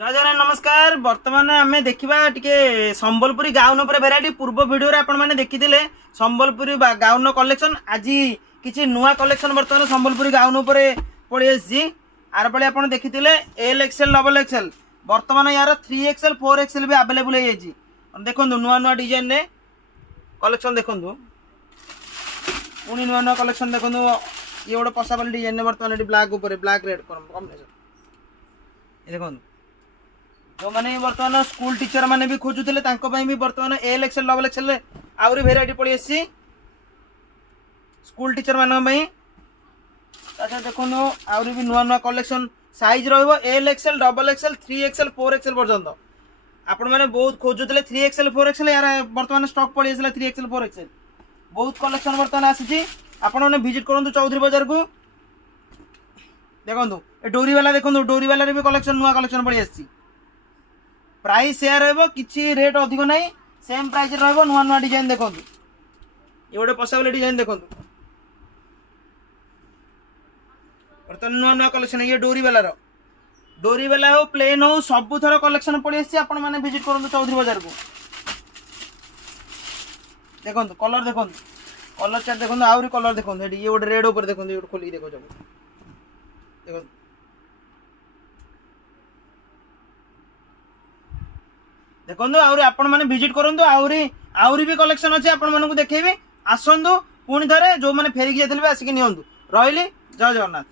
जय जगन्नाथ नमस्कार। बर्तमान आम देखा टे संबलपुरी गाउन भेराइटी पूर्व वीडियो आपण मैंने देखी संबलपुरी गाउन कलेक्शन। आज किसी नुआ कलेक्शन बर्तमान संबलपुरी गाउन पड़ी आर पाली आप देखी एल एक्सएल डबल एक्सएल बर्तमान यार 3XL 4XL भी आवेलेबल हो देखो नुआ नुआ डिजाइन रे कलेक्शन देखो पुणी नुआ नुआ कलेक्शन देखो ये गोटे पशापाली डिजाइन बर्तमान ब्लैक ब्लैक रेड कॉम्बिनेशन देखो जो मैंने बर्तमान स्कूल टीचर मैंने भी खोजुले भी बर्तमान एल एक्सएल डबल एक्सएल आउरी भेराइटी पड़ी आसी स्कूल टीचर मान देखो आउरी भी नुआ नुआ collection size L XL double XL 3XL 4XL पर्यंत आपण मैंने बहुत खोजुले 3XL 4XL यार बर्तमान स्टॉक पड़ी आसा 3XL 4XL बहुत कलेक्शन बर्तमान आसी आपण मैंने विजिट करूँ चौधरी बाजार को देखो डोरी वाला देखो डोरी वाला भी कलेक्शन नुआ कलेक्शन पड़ी आसी प्राइस या रही रेट अधिक ना सेम प्राइस नुआ नुआ डिजाइन देखो ये गोटे पशापाली डिजाइन देखो बर्तमान नुआ नुआ कलेक्शन ये डोरी वाला हो प्लेन हो सबू थर कलेक्शन पड़ी आसी आपण मैंने विजिट करूँ चौधरी बाजार को देखो कलर देखो कलर चार्ट देखो आहरी कलर देखो ये गोटे रेड ऊपर देखो ये खोलिक देखो देखो देखो आउरी आपण मैंने विजिट करूँ आउरी भी कलेक्शन अच्छे आपण मानक देखेबी आसतु पुणी थे जो मैंने फेरिकी जाते आसिक नि रही जय जगन्नाथ।